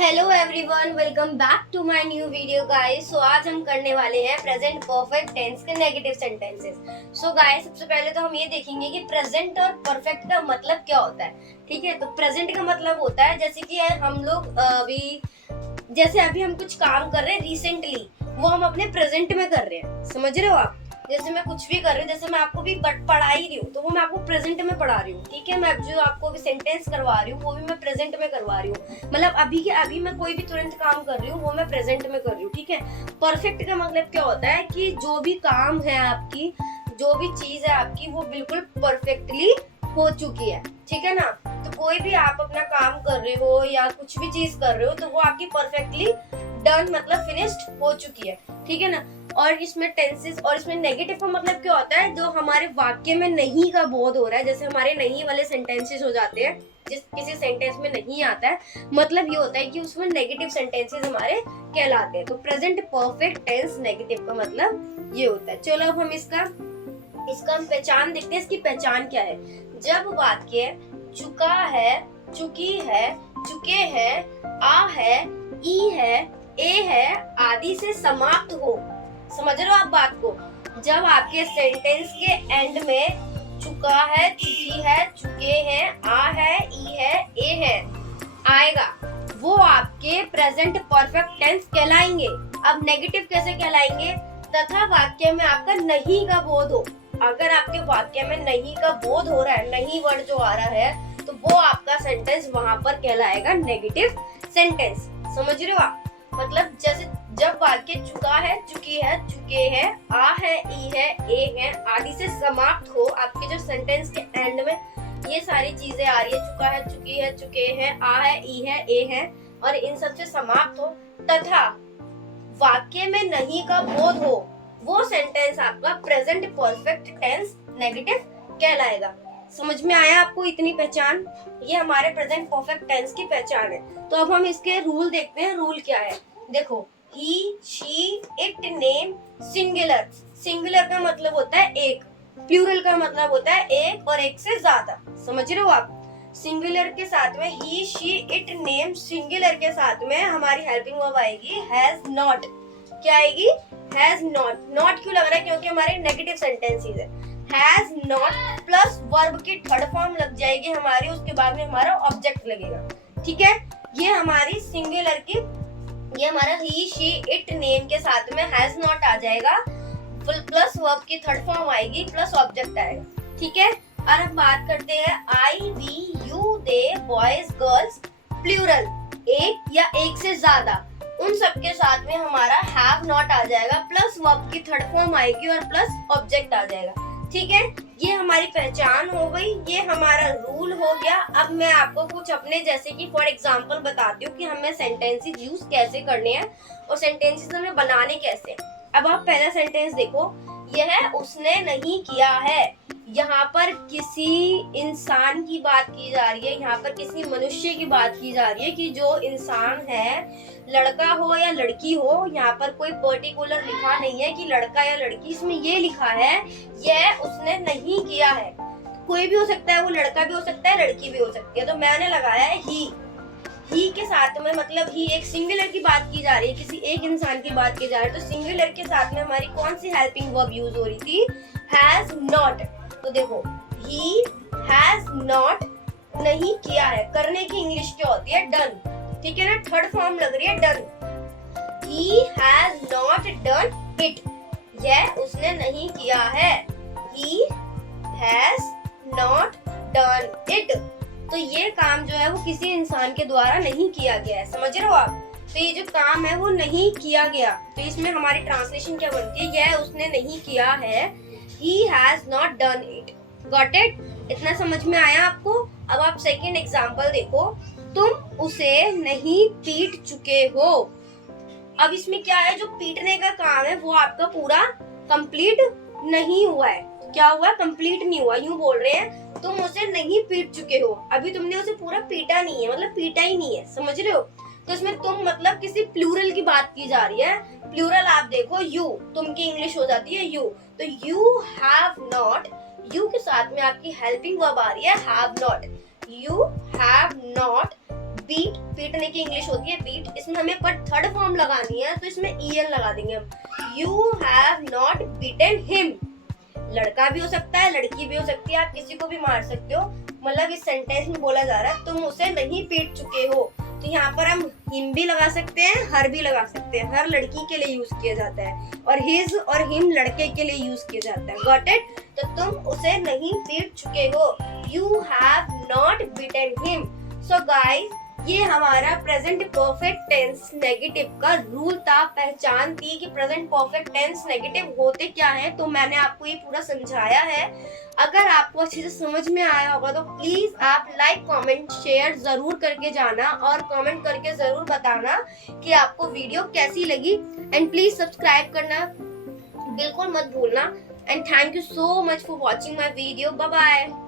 Hello everyone, welcome back to my new video guys. So आज हम करने वाले हैं प्रेजेंट परफेक्ट टेंस के नेगेटिव सेंटेंसेस। सो गाइस, सबसे पहले तो हम ये देखेंगे कि प्रेजेंट और परफेक्ट का मतलब क्या होता है। ठीक है, तो प्रेजेंट का मतलब होता है जैसे कि हम लोग अभी हम कुछ काम कर रहे हैं रिसेंटली, वो हम अपने प्रेजेंट में कर रहे हैं। समझ रहे हो आप? जैसे मैं कुछ भी कर रही हूँ, जैसे मैं आपको भी पढ़ा ही रही हूँ, तो वो मैं आपको प्रेजेंट में पढ़ा रही हूँ। ठीक है, मैं जो आपको भी सेंटेंस करवा रही हूँ वो भी मैं प्रेजेंट में करवा रही हूँ। मतलब अभी के अभी मैं कोई भी तुरंत काम कर रही हूँ वो मैं प्रेजेंट में कर रही हूँ। ठीक है, परफेक्ट का मतलब क्या होता है कि जो भी काम है आपकी, जो भी चीज है आपकी, वो बिल्कुल परफेक्टली हो चुकी है। ठीक है ना? तो कोई भी आप अपना काम कर रहे हो या कुछ भी चीज कर रहे हो तो वो आपकी परफेक्टली डन मतलब फिनिश्ड हो चुकी है। ठीक है ना? और इसमें टेंसेस और इसमें नेगेटिव का मतलब क्या होता है, जो हमारे वाक्य में नहीं का बोध हो रहा है। जैसे हमारे नहीं वाले सेंटेंसेस हो जाते हैं, जिस किसी सेंटेंस में नहीं आता है, मतलब ये होता है कि उसमें नेगेटिव सेंटेंसेस हमारे कहलाते हैं। तो प्रेजेंट परफेक्ट टेंस नेगेटिव का मतलब ये होता है। चलो अब हम इसका हम पहचान देखते हैं। इसकी पहचान क्या है? जब वाक्य चुका है, चुकी है, चुके हैं, आ है, ई है, ए है आदि से समाप्त हो। समझ रहे हो आप बात को? जब आपके सेंटेंस के एंड में चुका है, चुकी है, चुके हैं, आ है, ई है, ए है आएगा, वो आपके प्रेजेंट परफेक्ट टेंस कहलाएंगे। अब नेगेटिव कैसे कहलाएंगे? तथा वाक्य में आपका नहीं का बोध हो। अगर आपके वाक्य में नहीं का बोध हो रहा है, नहीं वर्ड जो आ रहा है, तो वो आपका सेंटेंस वहां पर कहलाएगा नेगेटिव सेंटेंस। समझ रहे हो आप? मतलब जैसे जब वाक्य चुका है, चुकी है, चुके हैं, आ है, ई है, ए है आदि से समाप्त हो, आपके जो सेंटेंस के एंड में ये सारी चीजें आ रही है, चुका है, चुकी है, चुके हैं, आ है, ई है, ए है, और इन सब से समाप्त हो तथा वाक्य में नहीं का बोध हो, वो सेंटेंस आपका प्रेजेंट परफेक्ट टेंस नेगेटिव कहलाएगा। समझ में आया आपको इतनी पहचान? ये हमारे प्रेजेंट परफेक्ट टेंस की पहचान है। तो अब हम इसके रूल देखते हैं। रूल क्या है? देखो, he, she, it, name, singular. Singular का मतलब होता है एक, प्लूरल का मतलब होता है एक और एक से ज्यादा। समझ रहे हो आप? सिंगुलर के साथ में ही, शी, इट, नेम, सिंगुलर के साथ में हमारी हेल्पिंग वर्ब आएगी हैज नॉट। क्या आएगी? Has not. नॉट क्यों लग रहा है? क्योंकि हमारे नेगेटिव सेंटेंसेस है। हैज नॉट प्लस वर्ब की थर्ड फॉर्म लग जाएगी हमारी, उसके बाद में हमारा ऑब्जेक्ट लगेगा। ठीक है, ये हमारी सिंगुलर की, ये हमारा ही, शी, इट, नेम के साथ में हैज नॉट आ जाएगा, प्लस वर्ब की थर्ड फॉर्म आएगी, प्लस ऑब्जेक्ट आएगा। ठीक है, और अब बात करते हैं I, we, you, they, boys, girls, plural, एक या एक से ज्यादा, उन सब के साथ में हमारा हैव नॉट आ जाएगा, प्लस वर्ब की थर्ड फॉर्म आएगी और प्लस ऑब्जेक्ट आ जाएगा। ठीक है, ये हमारी पहचान हो गई, ये हमारा रूल हो गया। अब मैं आपको कुछ अपने जैसे कि फॉर एग्जांपल बताती हूँ कि हमें सेंटेंसेस यूज कैसे करने हैं और सेंटेंसेस हमें बनाने कैसे। अब आप पहला सेंटेंस देखो, यह उसने नहीं किया है। यहाँ पर किसी इंसान की बात की जा रही है, यहाँ पर किसी मनुष्य की बात की जा रही है कि जो इंसान है, लड़का हो या लड़की हो, यहाँ पर कोई पर्टिकुलर लिखा नहीं है कि लड़का या लड़की, इसमें ये लिखा है यह उसने नहीं किया है। कोई भी हो सकता है, वो लड़का भी हो सकता है, लड़की भी हो सकती है। तो मैंने लगाया है ही के साथ में, मतलब ही एक सिंगुलर की बात की जा रही है, किसी एक इंसान की बात की जा रही है, तो सिंगुलर के साथ में हमारी कौन सी हेल्पिंग वर्ब यूज हो रही थी? Has not. तो देखो, ही हैज नॉट नहीं किया है, करने की इंग्लिश क्या होती है? डन। ठीक है ना? थर्ड फॉर्म लग रही है done. He has not done it. यह उसने नहीं किया है। He has not done it. तो ये काम जो है वो किसी इंसान के द्वारा नहीं किया गया है। समझ रहे हो आप? तो ये जो काम है वो नहीं किया गया, तो इसमें हमारी ट्रांसलेशन क्या बनती है? यह उसने नहीं किया है। He has not done it. Got it? इतना समझ में आया आपको? अब आप सेकेंड एग्जाम्पल देखो, तुम उसे नहीं पीट चुके हो। अब इसमें क्या है? जो पीटने का काम है वो आपका पूरा कंप्लीट नहीं हुआ है। क्या हुआ? कंप्लीट नहीं हुआ। यूं बोल रहे हैं, तुम उसे नहीं पीट चुके हो, अभी तुमने उसे पूरा पीटा नहीं है, मतलब पीटा ही नहीं है। समझ रहे हो? तो इसमें तुम मतलब किसी प्लूरल की बात की जा रही है। प्लूरल आप देखो, यू, तुम की इंग्लिश हो जाती है यू, तो यू हैव नॉट, यू के साथ में आपकी हेल्पिंग वर्ब आ रही है have not. You have not beat, पीटने की इंग्लिश होती है बीट, इसमें हमें पर थर्ड फॉर्म लगानी है तो इसमें en लगा देंगे हम। You have not beaten him. लड़का भी हो सकता है, लड़की भी हो सकती है, आप किसी को भी मार सकते हो। मतलब इस सेंटेंस में बोला जा रहा है तुम उसे नहीं पीट चुके हो, तो यहाँ पर हम हिम भी लगा सकते हैं, हर भी लगा सकते हैं। हर लड़की के लिए यूज किया जाता है और हिज और हिम लड़के के लिए यूज किया जाता है। Got it? तो तुम उसे नहीं पीट चुके हो, you have not beaten him. So guys, ये हमारा प्रेजेंट परफेक्ट टेंस नेगेटिव का रूल था। पहचान थी कि प्रेजेंट परफेक्ट टेंस नेगेटिव होते क्या है, तो मैंने आपको ये पूरा समझाया है। अगर आपको अच्छे से समझ में आया होगा तो प्लीज आप लाइक कमेंट शेयर जरूर करके जाना और कमेंट करके जरूर बताना कि आपको वीडियो कैसी लगी। एंड प्लीज सब्सक्राइब करना बिल्कुल मत भूलना। And thank you so much for watching my video. Bye bye.